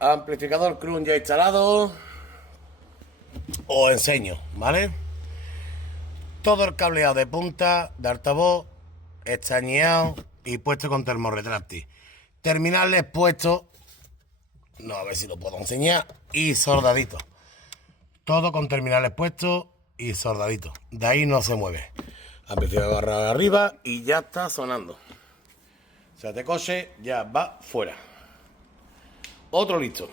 Amplificador Crun ya instalado. Os enseño, ¿vale? Todo el cableado de punta de altavoz estañeado y puesto con termorretráctil. Terminales puestos, no, a ver si lo puedo enseñar, y soldadito. Todo con terminales puestos y soldadito. De ahí no se mueve. Amplificador arriba y ya está sonando. O sea, este coche ya va fuera. Otro listo.